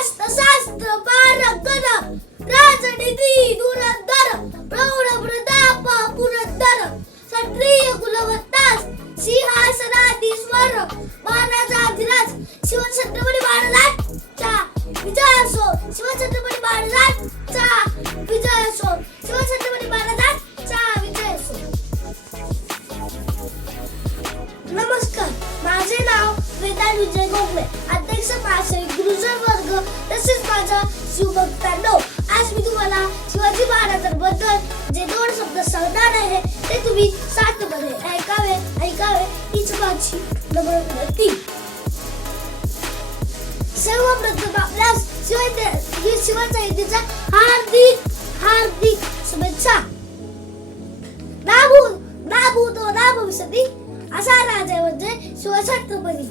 शास्त्र शास्त्र पारंगत राजनीती धुरंधर प्रौढ प्रताप पुरंदर क्षत्रिय कुलवत्तास सिंहासनाधीश्वर महाराजाधिराज शिवछत्रपती महाराजांचा विजय असो शिवछत्रपती महाराजांचा विजय असो शिवछत्रपती नाव विजय गोखले अध्यक्ष महाशय गुरुजन वर्ग तसेच माझा शिवभक्तांनो आज मी तुम्हाला शिवाजी महाराजांबद्दल जे दोन शब्द सांगणार आहे ते तुम्ही साथमध्ये ऐकावे ऐकावे हीच माझी नम्र विनंती. सर्वप्रथम आपल्यास शिवाय जयंतीचा हार्दिक हार्दिक शुभेच्छा. नाबू नाबू तो नाबू विसरती असा राजा म्हणजे शिवछत्रपती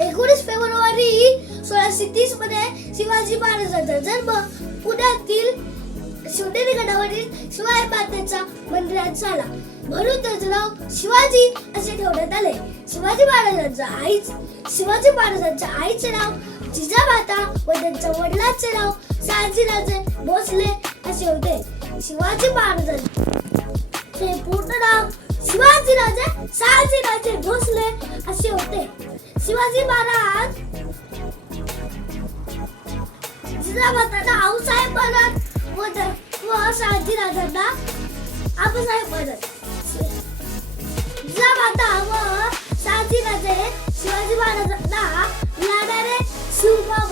एकोणीस फेब्रुवारी सोळाशे तीसमध्ये शिवाजी महाराजांचा जन्म पुण्यातील शिवनेरी गडावरील शिवाय मातेच्या मंदिरात झाला म्हणून त्याचं नाव शिवाजी असे ठेवण्यात आले शिवाजी महाराजांच्या आई शिवाजी महाराजांच्या आईचे नाव जिजामाता व त्यांच्या वडिलांचे नाव शहाजीराजे भोसले असे होते शिवाजी महाराजांचे पूर्ण नाव शिवाजीराजे शहाजीराजे भोसले असे होते शिवाजी महाराज जिजामातांना आऊसाहेब बनत व ज- व शहाजीराजांना आबासाहेब बनत जिजामाता व शहाजीराजे शिवाजी महाराजांना लाडारे शिवबा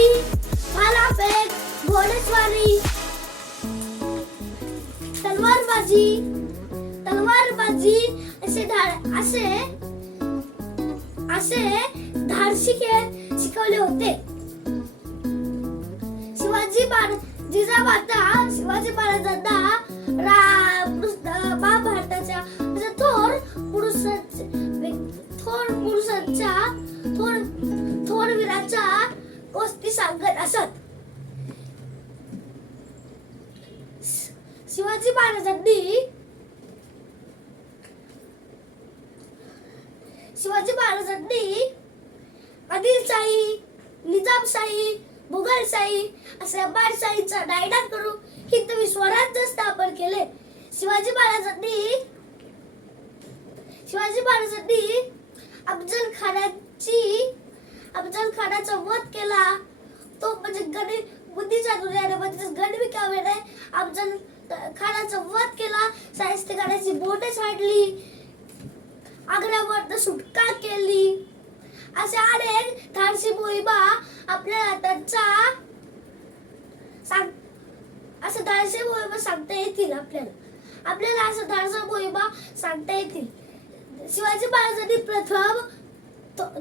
लाठीकाठी भालाफेक घोडेस्वारी तलवारबाजी तलवारबाजी असे धाड असे असे धाडसी खेळ शिकवले होते. शिवाजी महाराज जिजाबाता शिवाजी महाराजांना रा- पुरुष- अं, महाभारताच्या सांगत असत. शिवाजी महाराजांनी शिवाजी महाराजांनी आदिलशाही निजामशाही मुघलशाही अशा बादशाहीचा नायनाट करून हिंदवी स्वराज्य स्थापन केले. शिवाजी महाराजांनी शिवाजी महाराजांनी अफजल खानाची अफजल खानाचा वध केला. तो म्हणजे गणित बुद्धीच्या दुर्याने म्हणजे गणवी काव्याने अफजल खानाचा वध केला शाहिस्ते खानाची बोटे छाडली आग्र्यावर सुटका केली. अशा अनेक धाडसी मोहिमा आपल्याला त्यांचा सांग असं धाडसी मोहिमा सांगता येतील आपल्याला. आपल्याला असं धाडसा मोहिमा सांगता येतील. शिवाजी महाराजांनी प्रथम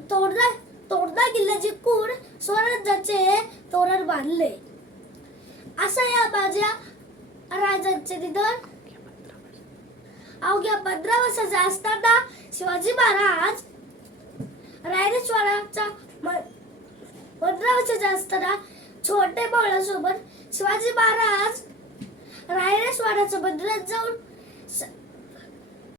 तोडदा तोडदा किल्ला जिंकून स्वराज्याचे बांधले असा या बाज्या राजांचे निधन. अवघ्या पंधरा वर्षाचे असताना शिवाजी महाराज रायरेश्वराचा पंधरा वर्षाचे असताना छोटे बाळासोबत शिवाजी महाराज रायरेश्वराच्या मंदिरात जाऊन